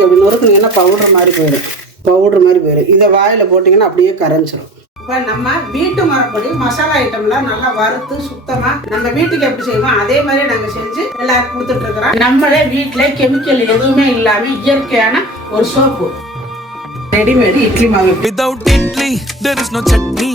நீங்கள் அப்படி நொறுக்குனீங்கன்னா பவுடர் மாதிரி போயிடும். பவுடர் மாதிரி போயிடும். இதை வாயில் போட்டிங்கன்னா அப்படியே கரைஞ்சிரும். இப்போ நம்ம வீட்டு மரப்படி மசாலா ஐட்டம்லாம் நல்லா வறுத்து சுத்தமா நம்ம வீட்டுக்கு எப்படி செய்வோம் அதே மாதிரி நாங்க செஞ்சு எல்லாருக்கும் கொடுத்துட்டு இருக்கிறோம். நம்மளே வீட்டுல கெமிக்கல் எதுவுமே இல்லாம இயற்கையான ஒரு சோப்பு ரெடிமேடு இட்லி மாவு. Without idli, there is no chutney.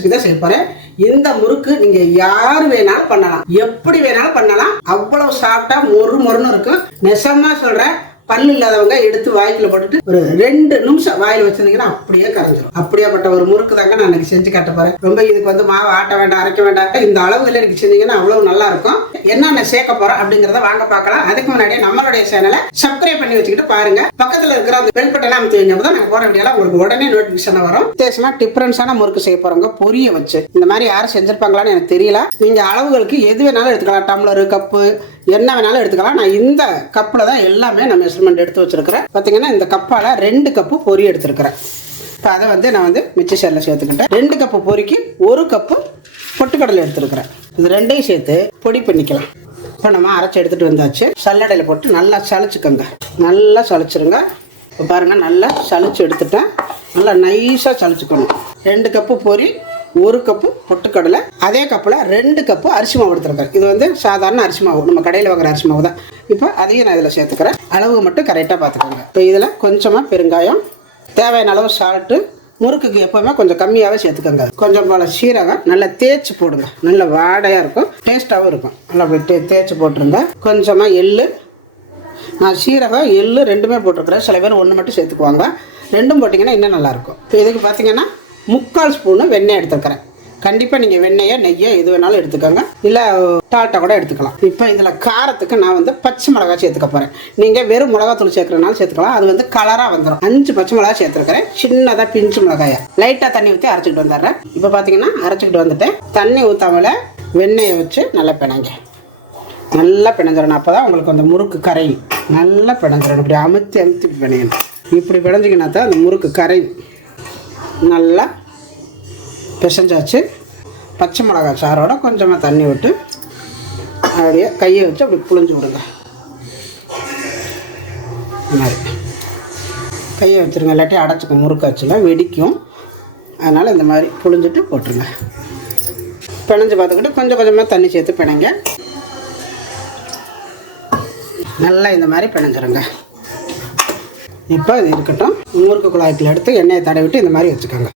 Recipe தான் செய்ய போறேன். இந்த முறுக்கு நீங்க யாரு வேணாலும் பண்ணலாம். எப்படி வேணாலும் பண்ணலாம். அவ்வளவு சாப்பிட்டா மொறு மொறுன்னு இருக்கும். நெசமா சொல்றேன். பல்லு இல்லாதவங்க எடுத்து வாயில் போட்டுட்டு ஒரு ரெண்டு நிமிஷம் வாயில வச்சிருந்தீங்கன்னா அப்படியே கரைஞ்சிரும். அப்படியேப்பட்ட ஒரு முறுக்கு தாங்க நான் எனக்கு செஞ்சு காட்ட போறேன். ரொம்ப இதுக்கு வந்து மாவு ஆட்ட வேண்டாம் அரைக்க வேண்டாம். இந்த அளவுகள் எனக்கு செஞ்சீங்கன்னா அவ்வளவு நல்லா இருக்கும். என்னென்ன சேர்க்க போறோம் அப்படிங்கறத வாங்க பார்க்கலாம். அதுக்கு முன்னாடி நம்மளுடைய சேனலை சப்ஸ்கிரைப் பண்ணி வச்சுக்கிட்டு பாருங்க. பக்கத்துல இருக்கிற அந்த பெல் பட்டன் அமைத்து வைங்க தான் நாங்க போட வேண்டியெல்லாம் உங்களுக்கு உடனே நோட்டிபிகேஷன் வரும். வித்தியாசமா டிஃபரன்ஸான முறுக்கு செய்ய போறவங்க பொரிய வச்சு. இந்த மாதிரி யாரும் செஞ்சிருப்பாங்களான்னு எனக்கு தெரியல. நீங்க அளவுகளுக்கு எது வேணாலும் எடுத்துக்கலாம். டம்ளர் கப்பு என்ன வேணாலும் எடுத்துக்கலாம். நான் இந்த கப்பில் தான் எல்லாமே நான் மெஷர்மெண்ட் எடுத்து வச்சிருக்கிறேன். பார்த்தீங்கன்னா இந்த கப்பால் ரெண்டு கப்பு பொரி எடுத்துருக்கிறேன். இப்போ அதை வந்து நான் வந்து மிச்ச சேரில் சேர்த்துக்கிட்டேன். ரெண்டு கப்பு பொரிக்கு ஒரு கப்பு பொட்டுக்கடலை எடுத்துருக்கிறேன். இது ரெண்டையும் சேர்த்து பொடி பண்ணிக்கலாம். இப்போ நம்ம அரைச்சி எடுத்துகிட்டு வந்தாச்சு. சல்லடையில் போட்டு நல்லா சளிச்சுக்கோங்க. நல்லா சளிச்சிருங்க. இப்போ பாருங்கள் நல்லா சளிச்சு எடுத்துட்டேன். நல்லா நைஸாக சளிச்சுக்கணும். ரெண்டு கப்பு பொரி ஒரு கப்பு பொட்டுக்கடலை அதே கப்பில் ரெண்டு கப்பு அரிசி மாவு எடுத்துருக்கேன் இது வந்து சாதாரண அரிசி மாவு. நம்ம கடையில் வாங்குற அரிசி மாவு தான். இப்போ அதையும் நான் இதில் சேர்த்துக்கிறேன். அளவு மட்டும் கரெக்டாக பார்த்துக்கோங்க. இப்போ இதில் கொஞ்சமாக பெருங்காயம் தேவையான அளவு சால்ட்டு முறுக்குக்கு எப்போவுமே கொஞ்சம் கம்மியாகவே சேர்த்துக்கோங்க. கொஞ்சம் போல் சீரகம் நல்லா தேய்ச்சி போடுங்க. நல்ல வாடையாக இருக்கும். டேஸ்ட்டாகவும் இருக்கும். நல்லா அப்படி தேய்ச்சி போட்டுருங்க. கொஞ்சமாக எள் நான் சீரகம் எள் ரெண்டுமே போட்டிருக்கிறேன். சில பேர் ஒன்று மட்டும் சேர்த்துக்குவாங்க. ரெண்டும் போட்டிங்கன்னா இன்னும் நல்லாயிருக்கும் இப்போ இதுக்கு பார்த்தீங்கன்னா முக்கால் ஸ்பூனு வெண்ணெய் எடுத்துக்கிறேன் கண்டிப்பாக நீங்கள் வெண்ணெயோ நெய்யோ எது வேணாலும் எடுத்துக்கோங்க. இல்லை டால்ட்டா கூட எடுத்துக்கலாம். இப்போ இதில் காரத்துக்கு நான் வந்து பச்சை மிளகா சேர்த்துக்க போகிறேன் நீங்கள் வெறும் மிளகாத்தூள் சேர்க்குறனாலும் சேர்த்துக்கலாம். அது வந்து கலராக வந்துடும் அஞ்சு பச்சை மிளகா சேர்த்துருக்கிறேன். சின்னதாக பிஞ்சு மிளகாயா. லைட்டாக தண்ணி ஊற்றி அரைச்சிக்கிட்டு வந்துடுறேன். இப்போ பார்த்தீங்கன்னா அரைச்சிக்கிட்டு வந்துட்டேன். தண்ணி ஊற்றாமல வெண்ணெயை வச்சு நல்லா பிணைங்க. நல்லா பிணைஞ்சிடணும். அப்போ தான் உங்களுக்கு அந்த முறுக்கு கரையும். நல்லா பிணைஞ்சிடணும். இப்படி அமுத்தி அமுத்தி பிணையணும். இப்படி பிணைஞ்சிங்கன்னா தான் அந்த முறுக்கு கரையும். நல்லா பிசைஞ்சாச்சு. பச்சை மிளகாய் சாரோட கொஞ்சமாக தண்ணி விட்டு அப்படியே கையை வச்சு அப்படி புழிஞ்சு விடுங்க. இந்த மாதிரி. கையை வச்சுருங்க. இல்லாட்டி அடைச்சிக்கும். முறுக்காச்சுல வெடிக்கும். அதனால் இந்த மாதிரி புழிஞ்சிட்டு போட்டுருங்க. பிணைஞ்சு பார்த்துக்கிட்டு கொஞ்சம் கொஞ்சமாக தண்ணி சேர்த்து பிணைங்க. நல்லா இந்த மாதிரி பிணைஞ்சிருங்க. இப்போ இது இருக்கட்டும். முறுக்கு குழாயத்தில் எடுத்து எண்ணெயை தடவிட்டு இந்த மாதிரி வச்சுக்கோங்க.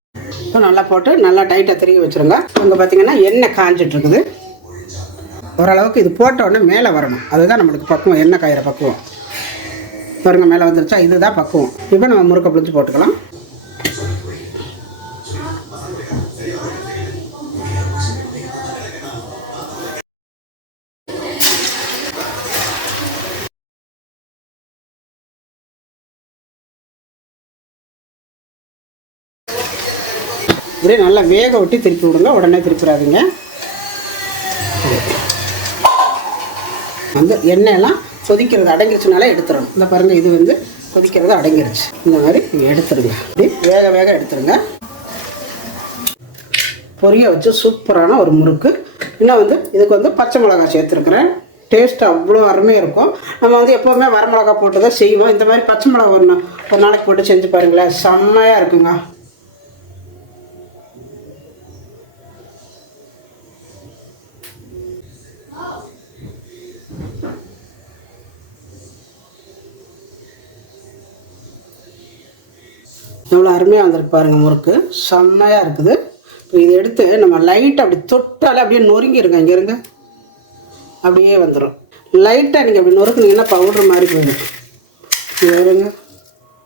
இப்போ நல்லா போட்டு நல்லா டைட்டாக திருகி வச்சுருங்க. அங்கே பார்த்தீங்கன்னா எண்ணெய் காஞ்சிட்டு இருக்குது ஓரளவுக்கு இது போட்ட உடனே மேலே வரணும். அதுதான் நம்மளுக்கு பக்குவம் எண்ணெய் காயிற பக்குவம். பாருங்கள் மேலே வந்துருச்சா? இதுதான் பக்குவம். இப்போ நம்ம முறுக்கை பிடிச்சி போட்டுக்கலாம். இப்படியே நல்லா வேக விட்டு திருப்பி விடுங்க. உடனே திருப்பிடாதீங்க. வந்து எண்ணெயெல்லாம் கொதிக்கிறது அடங்கிருச்சுனாலே எடுத்துடணும். இந்த பாருங்க இது வந்து கொதிக்கிறது அடங்கிருச்சு. இந்த மாதிரி எடுத்துருங்க இப்படி வேக வேக எடுத்துருங்க பொரிய வச்சு சூப்பரான ஒரு முறுக்கு. இன்னும் வந்து இதுக்கு வந்து பச்சை மிளகாய் சேர்த்துருக்குறேன். டேஸ்ட் அவ்வளோ அருமையாக இருக்கும். நம்ம வந்து எப்போவுமே வரமிளகா போட்டு தான் செய்வோம். இந்த மாதிரி பச்சை மிளகா ஒரு நாளைக்கு போட்டு செஞ்சு பாருங்களேன். செம்மையாக இருக்குங்க. எவ்வளோ அருமையாக வந்திருக்கு பாருங்கள் முறுக்கு. செம்மையாக இருக்குது. இப்போ இதை எடுத்து நம்ம லைட்டாக அப்படி தொட்டாலே அப்படியே நொறுங்கிருங்க இங்கேருந்து அப்படியே வந்துடும் லைட்டாக நீங்கள் அப்படி நொறுக்குனீங்கன்னா பவுடர் மாதிரி போயிடும். இது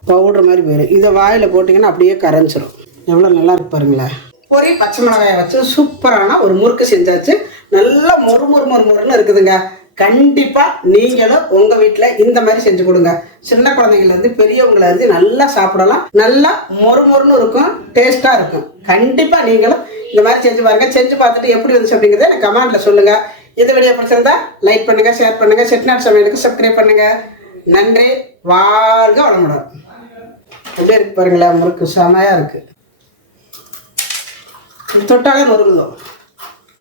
பவுடர் மாதிரி போயிடும். இதை வாயில் போட்டிங்கன்னா அப்படியே கரைஞ்சிரும். எவ்வளோ நல்லா இருக்கு பாருங்களேன் ஒரே பச்சை மிளகாயை வச்சு சூப்பரான ஒரு முறுக்கு செஞ்சாச்சு. நல்லா மொறு மொறு மொறு மொறுன்னு இருக்குதுங்க. கண்டிப்பாக நீங்களும் உங்கள் வீட்டில் இந்த மாதிரி செஞ்சு கொடுங்க. சின்ன குழந்தைங்கள்லேருந்து இருந்து நல்லா சாப்பிடலாம். நல்லா மொறு மொறுன்னு இருக்கும் டேஸ்ட்டாக இருக்கும். கண்டிப்பாக நீங்களும் இந்த மாதிரி செஞ்சு பாருங்க. செஞ்சு பார்த்துட்டு எப்படி வந்துச்சு அப்படிங்கிறத எனக்கு கமெண்ட்டில் சொல்லுங்கள் இந்த வீடியோ பிடிச்சிருந்தா லைக் பண்ணுங்கள் ஷேர் பண்ணுங்கள் செட்நாட் சமையலுக்கு சப்ஸ்கிரைப் பண்ணுங்கள் நன்றி. வாழ்க வளமுடன். எப்படி இருக்கு பாருங்களேன் முறுக்கு செமையாக இருக்குது தொட்டாலே நொறுங்குதோ